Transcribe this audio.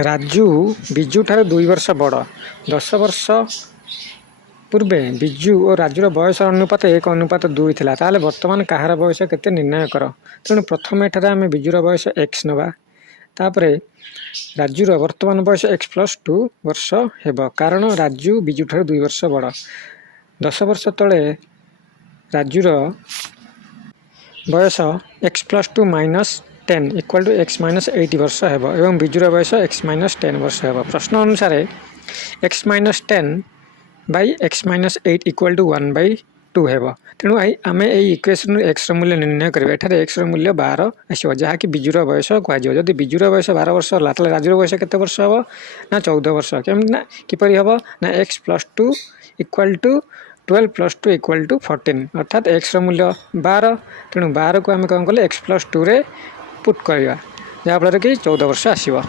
राजू बिजु ठार 2 वर्ष बड़ 10 वर्ष पूर्वे बिजु और राजूर बयस अनुपात 1:2 था। ताले वर्तमान कहार बयस केते निर्णय कर। तेणु प्रथम एठारे आम बिजुर बयस x नवा तापरे राजूर वर्तमान बयस x+2 वर्ष हेब कारण राजू बिजु ठार 2 वर्ष बड़ 10 वर्ष तले राजूर बयस x+2 - 10 = x-8 वर्ष हेब एवं बिजुर बयस x-10 वर्ष हेब। प्रश्न अनुसार x - 10 by x-8 = 1/2 हेब। तेणु आम इक्वेशन x मूल्य निर्णय करें। एठारे x मूल्य 12 आसो जहाँकि बिजुर बयस कह जदि बिजुर बयस 12 वर्ष है तो राजूर बयस केते वर्ष हम ना 14 वर्ष केमना किपरि हम ना x+2 = 12 + 2 = 14 अर्थात x मूल्य 12 तेणु 12 को आम कौन कले x+2 रे पुट करवा जहाँफल कि 14 वर्ष आसो।